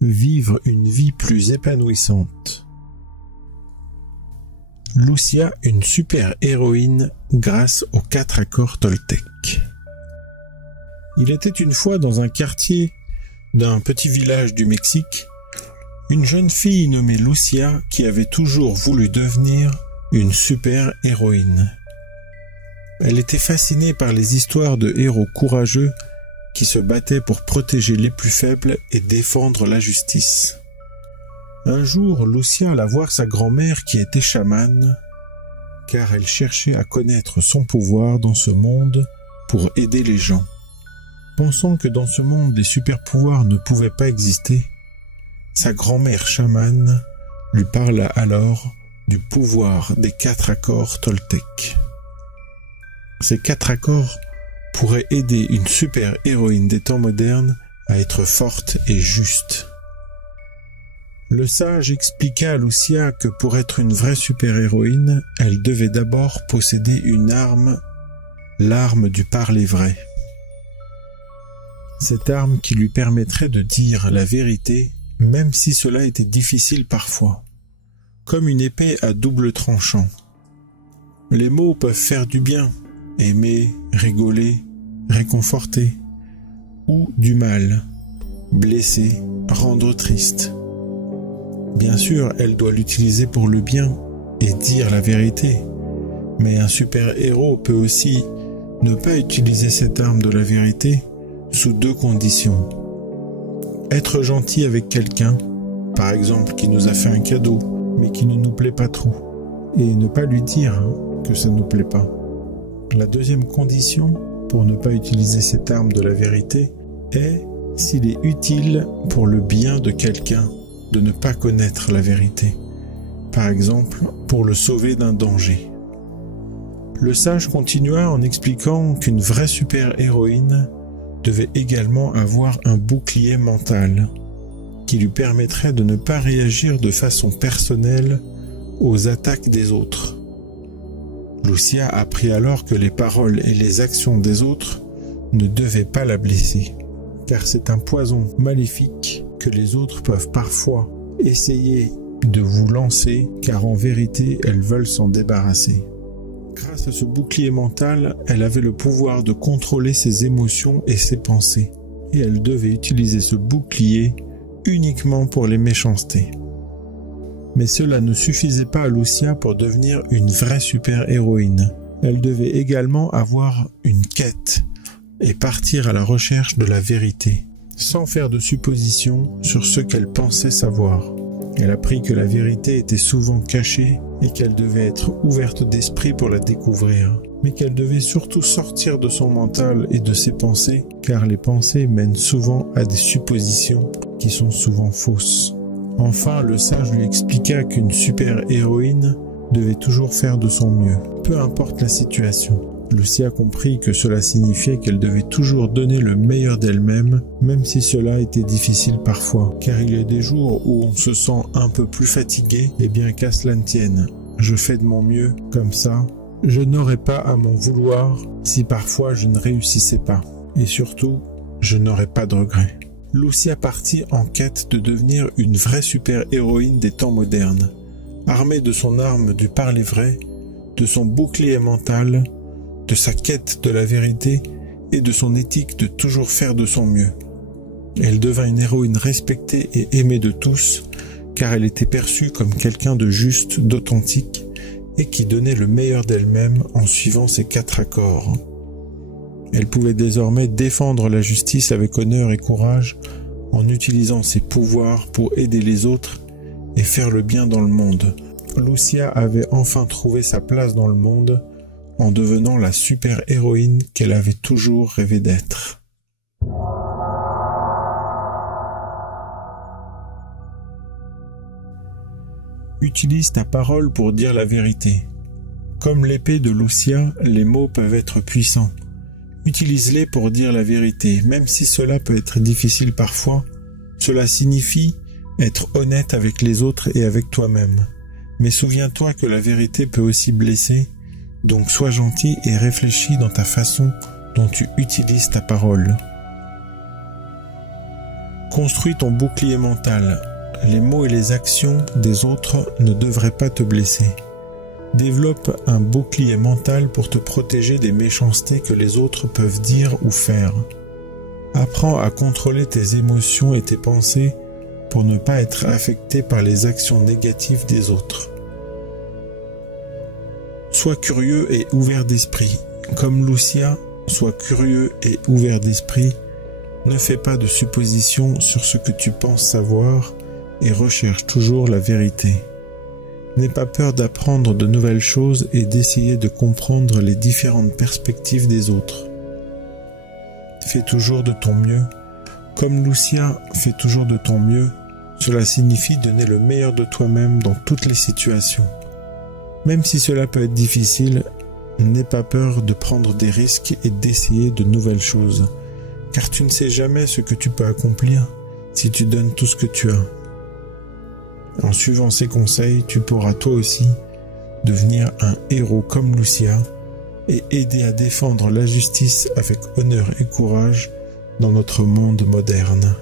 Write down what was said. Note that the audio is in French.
vivre une vie plus épanouissante. Lucia, une super-héroïne grâce aux 4 accords toltèques. Il était une fois dans un quartier d'un petit village du Mexique, une jeune fille nommée Lucia qui avait toujours voulu devenir une super-héroïne. Elle était fascinée par les histoires de héros courageux qui se battaient pour protéger les plus faibles et défendre la justice. Un jour, Lucia alla voir sa grand-mère qui était chamane, car elle cherchait à connaître son pouvoir dans ce monde pour aider les gens. Pensant que dans ce monde les super-pouvoirs ne pouvaient pas exister, sa grand-mère chamane lui parla alors du pouvoir des 4 accords toltèques. Ces 4 accords pourraient aider une super-héroïne des temps modernes à être forte et juste. Le sage expliqua à Lucia que pour être une vraie super-héroïne, elle devait d'abord posséder une arme, l'arme du parler vrai. Cette arme qui lui permettrait de dire la vérité, même si cela était difficile parfois, comme une épée à double tranchant. Les mots peuvent faire du bien, aimer, rigoler, réconforter, ou du mal, blesser, rendre triste. Bien sûr, elle doit l'utiliser pour le bien et dire la vérité, mais un super-héros peut aussi ne pas utiliser cette arme de la vérité sous 2 conditions. Être gentil avec quelqu'un, par exemple qui nous a fait un cadeau, mais qui ne nous plaît pas trop, et ne pas lui dire que ça ne nous plaît pas. La deuxième condition, pour ne pas utiliser cette arme de la vérité, est s'il est utile pour le bien de quelqu'un de ne pas connaître la vérité, par exemple pour le sauver d'un danger. Le sage continua en expliquant qu'une vraie super-héroïne devait également avoir un bouclier mental qui lui permettrait de ne pas réagir de façon personnelle aux attaques des autres. Lucia apprit alors que les paroles et les actions des autres ne devaient pas la blesser, car c'est un poison maléfique que les autres peuvent parfois essayer de vous lancer, car en vérité elles veulent s'en débarrasser. Grâce à ce bouclier mental, elle avait le pouvoir de contrôler ses émotions et ses pensées, et elle devait utiliser ce bouclier uniquement pour les méchancetés. Mais cela ne suffisait pas à Lucia pour devenir une vraie super-héroïne. Elle devait également avoir une quête et partir à la recherche de la vérité, sans faire de suppositions sur ce qu'elle pensait savoir. Elle apprit que la vérité était souvent cachée et qu'elle devait être ouverte d'esprit pour la découvrir, mais qu'elle devait surtout sortir de son mental et de ses pensées, car les pensées mènent souvent à des suppositions qui sont souvent fausses. Enfin, le sage lui expliqua qu'une super-héroïne devait toujours faire de son mieux, peu importe la situation. Lucia comprit que cela signifiait qu'elle devait toujours donner le meilleur d'elle-même, même si cela était difficile parfois, car il y a des jours où on se sent un peu plus fatigué, et bien qu'à cela ne tienne, je fais de mon mieux, comme ça, je n'aurais pas à m'en vouloir si parfois je ne réussissais pas, et surtout, je n'aurais pas de regrets. Lucia partit en quête de devenir une vraie super-héroïne des temps modernes, armée de son arme du parler vrai, de son bouclier mental, de sa quête de la vérité et de son éthique de toujours faire de son mieux. Elle devint une héroïne respectée et aimée de tous, car elle était perçue comme quelqu'un de juste, d'authentique, et qui donnait le meilleur d'elle-même en suivant ses 4 accords. Elle pouvait désormais défendre la justice avec honneur et courage, en utilisant ses pouvoirs pour aider les autres et faire le bien dans le monde. Lucia avait enfin trouvé sa place dans le monde, en devenant la super-héroïne qu'elle avait toujours rêvé d'être. Utilise ta parole pour dire la vérité. Comme l'épée de Lucia, les mots peuvent être puissants. Utilise-les pour dire la vérité, même si cela peut être difficile parfois. Cela signifie être honnête avec les autres et avec toi-même. Mais souviens-toi que la vérité peut aussi blesser. Donc sois gentil et réfléchis dans ta façon dont tu utilises ta parole. Construis ton bouclier mental. Les mots et les actions des autres ne devraient pas te blesser. Développe un bouclier mental pour te protéger des méchancetés que les autres peuvent dire ou faire. Apprends à contrôler tes émotions et tes pensées pour ne pas être affecté par les actions négatives des autres. Sois curieux et ouvert d'esprit. Comme Lucia, sois curieux et ouvert d'esprit. Ne fais pas de suppositions sur ce que tu penses savoir et recherche toujours la vérité. N'aie pas peur d'apprendre de nouvelles choses et d'essayer de comprendre les différentes perspectives des autres. Fais toujours de ton mieux. Comme Lucia, fais toujours de ton mieux. Cela signifie donner le meilleur de toi-même dans toutes les situations. Même si cela peut être difficile, n'aie pas peur de prendre des risques et d'essayer de nouvelles choses, car tu ne sais jamais ce que tu peux accomplir si tu donnes tout ce que tu as. En suivant ces conseils, tu pourras toi aussi devenir un héros comme Lucia et aider à défendre la justice avec honneur et courage dans notre monde moderne.